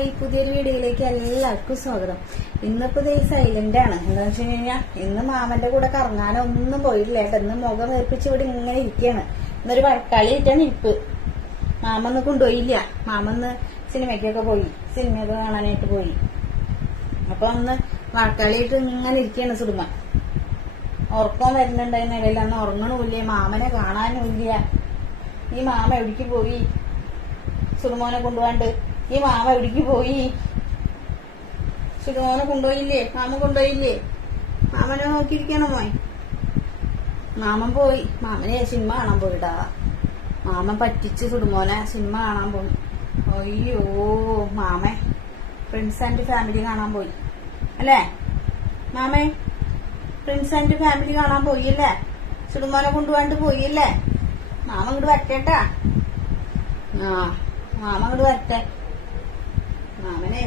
Hi, പുതിയൊരു വീഡിയോയിലേക്ക് എല്ലാവർക്കും സ്വാഗതം. ഇന്നിപ്പോ ഇത് സൈലന്റ് ആണ്. എന്താണെന്ന് വെച്ച് കഴിഞ്ഞാൽ ഇന്ന് മാമന്റെ കൂടെ കറങ്ങാനൊന്നും പോയിട്ടില്ല കേട്ടോ. ഇന്ന് മുഖം വേർപ്പിച്ച് ഇവിടെ ഇങ്ങനെ ഇരിക്കുകയാണ്. ഇന്നൊരു വഴക്കാളി ഇട്ടാണ് ഇരിപ്പ്. മാമന്ന് കൊണ്ടുപോയില്ല. മാമന്ന് സിനിമയ്ക്കൊക്കെ പോയി, സിനിമയൊക്കെ കാണാനായിട്ട് പോയി. അപ്പൊ ഒന്ന് വഴക്കാളിയിട്ട് ഇങ്ങനെ ഇരിക്കുകയാണ് സുടുമ. ഉറക്കം വരുന്നുണ്ടായിരുന്ന ഇടയിൽ അന്ന് ഉറങ്ങണമില്ല, മാമനെ കാണാനുമില്ല. ഈ മാമ എവിടേക്ക് പോയി? സുടുമോനെ കൊണ്ടുപോകാണ്ട് ഈ മാമ എവിടേക്ക് പോയി? സുടുമോനെ കൊണ്ടുപോയില്ലേ? മാമ കൊണ്ടുപോയില്ലേ? മാമനെ നോക്കിയിരിക്കണോ മോൻ? മാമൻ പോയി. മാമനെ സിനിമ കാണാൻ പോയിടാ. മാമൻ പറ്റിച്ച് സുടുമോനെ സിനിമ കാണാൻ പോയി. അയ്യോ, മാമൻ ഫ്രണ്ട്സ് ആൻഡ് ഫാമിലി കാണാൻ പോയി അല്ലേ? മാമേ ഫ്രണ്ട്സ് ആൻഡ് ഫാമിലി കാണാൻ പോയില്ലേ? സുടുമോനെ കൊണ്ടുപോകാണ്ട് പോയില്ലേ? മാമ ഇങ്ങോട്ട് വരട്ടേട്ടാ. മാമ അങ്ങോട്ട് വരട്ടെ. മാമനെ